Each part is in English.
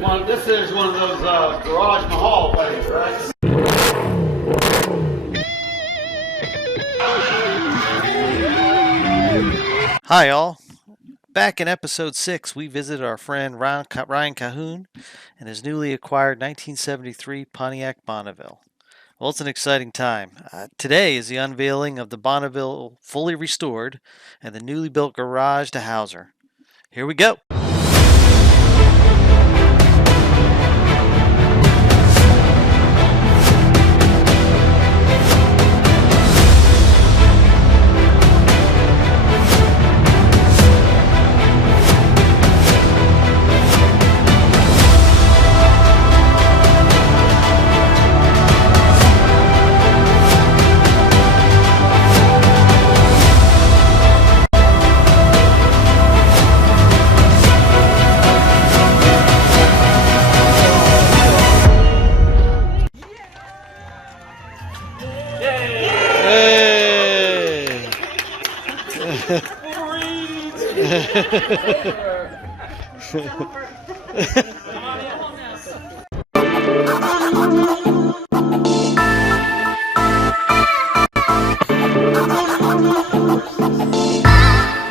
This is one of those garage mahal things, right? Hi all. Back in episode 6, we visited our friend Ryan Calhoun and his newly acquired 1973 Pontiac Bonneville. Well, it's an exciting time. Today is the unveiling of the Bonneville fully restored and the newly built garage to house her. Here we go.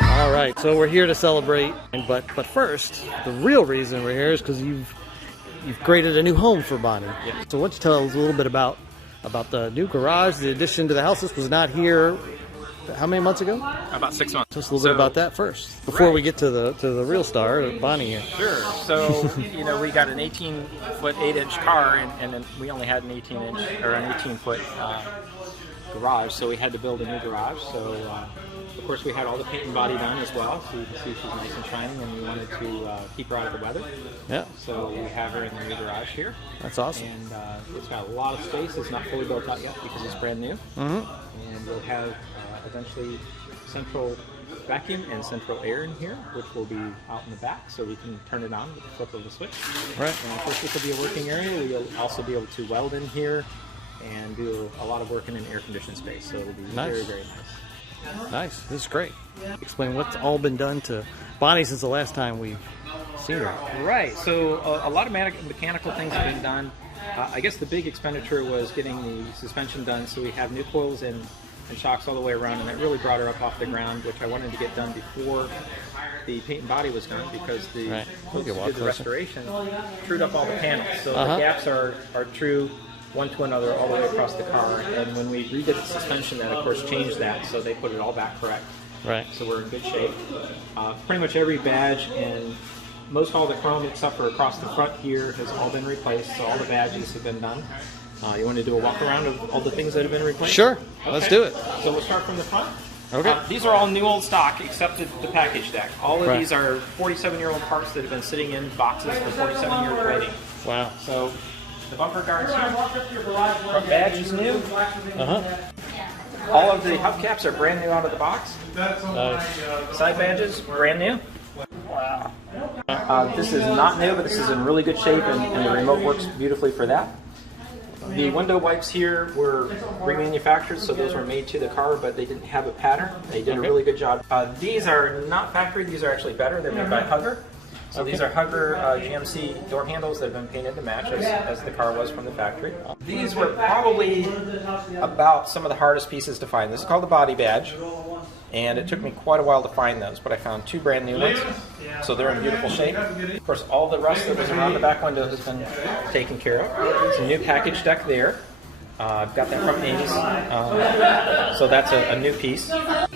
All right, so we're here to celebrate, but first, the real reason we're here is because you've created a new home for Bonnie. Yeah. So why don't you tell us a little bit about the new garage, the addition to the house? This was not here. How many months ago? About 6 months. Just a little bit about that first, before we get to the real star, Bonnie here. Sure. So we got an 18-foot 8-inch car, and then we only had an 18-inch or an 18-foot garage, so we had to build a new garage. So of course we had all the paint and body done as well, so you can see she's nice and shiny, and we wanted to keep her out of the weather. Yeah. So we have her in the new garage here. That's awesome. And it's got a lot of space. It's not fully built out yet because it's brand new. Mm-hmm. And we'll have eventually central vacuum and central air in here, which will be out in the back, so we can turn it on with the flip of the switch. Right. And of course this will be a working area. We'll also be able to weld in here and do a lot of work in an air-conditioned space, so it'll be very, very nice. Nice. This is great. Explain what's all been done to Bonnie since the last time we've seen her. Right. So a lot of mechanical things have been done. I guess the big expenditure was getting the suspension done, so we have new coils and shocks all the way around, and that really brought her up off the ground, which I wanted to get done before the paint and body was done, because the folks who did the restoration trued up all the panels. So the gaps are true one to another all the way across the car, and when we redid the suspension, that of course changed that, so they put it all back correct. Right. So we're in good shape. Pretty much every badge and most all the chrome except for across the front here has all been replaced, so all the badges have been done. You want to do a walk around of all the things that have been replaced? Sure. Okay. Let's do it. So we'll start from the front. Okay. These are all new old stock except the package deck. All of these are 47-year-old parts that have been sitting in boxes for 47 years waiting. Wow. So the bumper guards here. Front badge is new. All of the hubcaps are brand new out of the box. Nice. Side badges, brand new. Wow. This is not new, but this is in really good shape, and the remote works beautifully for that. The window wipes here were remanufactured, so those were made to the car, but they didn't have a pattern. They did a really good job. These are not factory, these are actually better. They're made by Hugger. So these are Hugger GMC door handles that have been painted to match as the car was from the factory. These were probably about some of the hardest pieces to find. This is called the body badge, and it took me quite a while to find those, but I found 2 brand new ones, so they're in beautiful shape. Of course, all the rest that was around the back window has been taken care of. It's a new package deck there. I've got that from Amy's, so that's a new piece.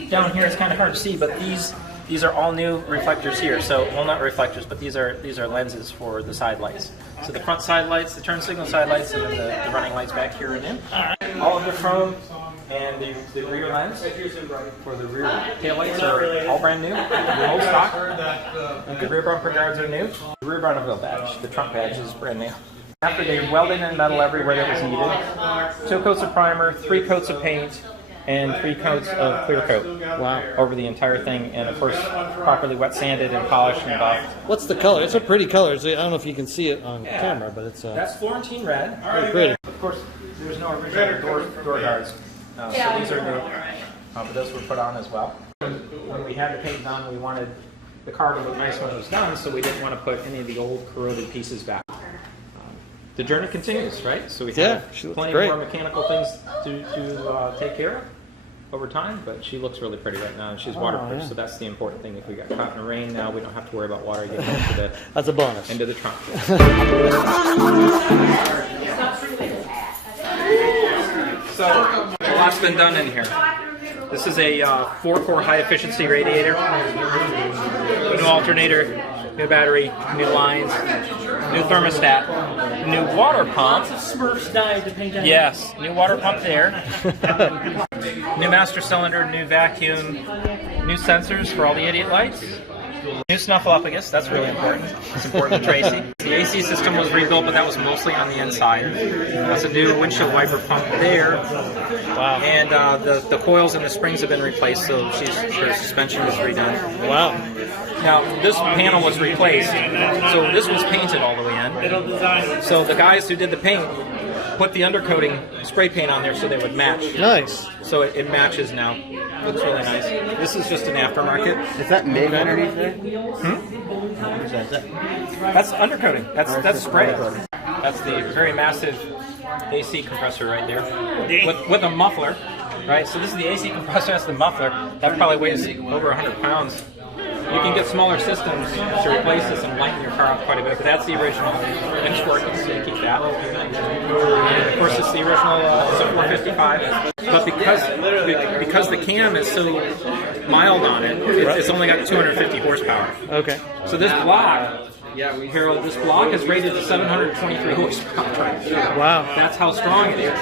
Down here it's kind of hard to see, but these are all new reflectors here. So, well, not reflectors, but these are lenses for the side lights. So the front side lights, the turn signal side lights, and then the running lights back here and in. All of the chrome and the rear lens for the rear taillights are all brand new, old stock. The rear bumper guards are new. The rear Bonneville badge, the trunk badge, is brand new. After they welded in metal everywhere that was needed, 2 coats of primer, 3 coats of paint, and 3 coats of clear coat over the entire thing, and of course properly wet sanded and polished and buffed. What's the color? It's a pretty color. I don't know if you can see it on camera, but it's that's Florentine red. Very pretty. Of course, there's no original door guards, so these are new, but those were put on as well. When we had the paint done, we wanted the car to look nice when it was done, so we didn't want to put any of the old corroded pieces back. The journey continues, right? So we have plenty more mechanical things to take care of over time, but she looks really pretty right now, and she's waterproof, so that's the important thing. If we got caught in the rain now, we don't have to worry about water getting into the that's a bonus. Into the trunk. So a lot's been done in here. This is a 4-core high-efficiency radiator, new alternator, new battery, new lines, new thermostat, new water pump. Smurfs died to paint that. Yes, new water pump there. New master cylinder, new vacuum, new sensors for all the idiot lights. New snuffleupagus, that's really important. It's important to Tracy. The AC system was rebuilt, but that was mostly on the inside. That's a new windshield wiper pump there. Wow. And the coils and the springs have been replaced, so her suspension was redone. Wow. Now, this panel was replaced, so this was painted all the way in. So the guys who did the paint put the undercoating spray paint on there so they would match. Nice. So it matches now. Looks really nice. This is just an aftermarket. Is that MIG underneath there? What is that? That's undercoating. That's spray. That's the very massive AC compressor right there with a muffler. Right. So this is the AC compressor. That's the muffler. That probably weighs over 100 pounds. You can get smaller systems to replace this and lighten your car up quite a bit, but that's the original. It's working, so you keep that. And of course, it's the original, it's a 455. But because the cam is so mild on it, it's only got 250 horsepower. Okay. So this block, Harold, this block is rated to 723 horsepower. Wow. That's how strong it is.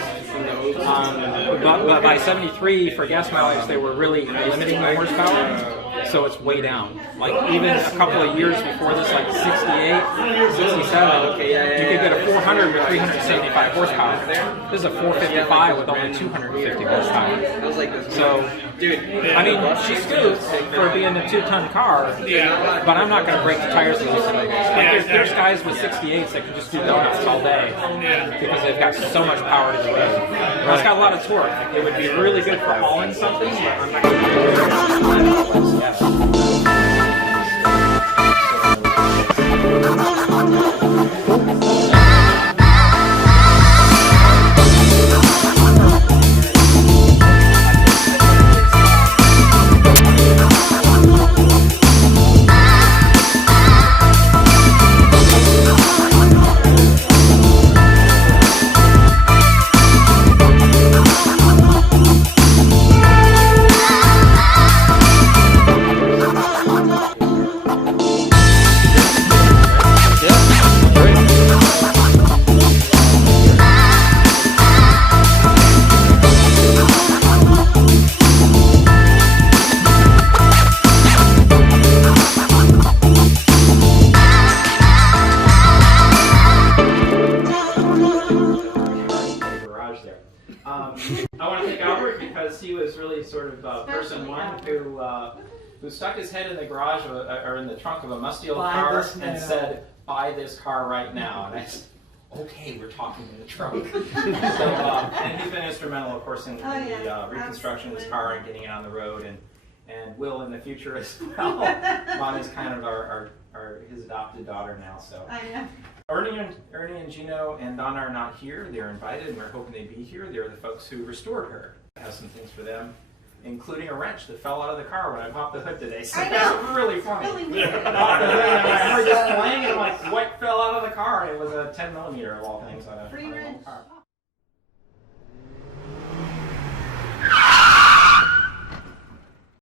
But by 73 for gas mileage, they were really limiting the horsepower. So it's way down. Like even a couple of years before this, like 68, 67, you could get a 400 with 375 horsepower. This is a 455 with only 250 horsepower. So, I mean, she scoots for being a 2-ton car, but I'm not going to break the tires of those things. Like there's guys with 68s that can just do donuts all day because they've got so much power to the road. It's got a lot of torque. It would be really good for hauling something, but I'm not going to do it. I want to thank Albert because he was really sort of person one who stuck his head in the garage or in the trunk of a musty old car and said, "Buy this car right now." And I said, "Okay, we're talking in the trunk." And he's been instrumental, of course, in the reconstruction of this car and getting it on the road, and will in the future as well. Bonnie's kind of his adopted daughter now, so. I know. Ernie and Gino and Donna are not here. They're invited, and we're hoping they'd be here. They're the folks who restored her. I have some things for them, including a wrench that fell out of the car when I popped the hood today. So that's really funny. Really weird. Popped the hood, and I heard just playing, and I'm like, what fell out of the car? And it was a 10 millimeter of all things on a Free old wrench. car.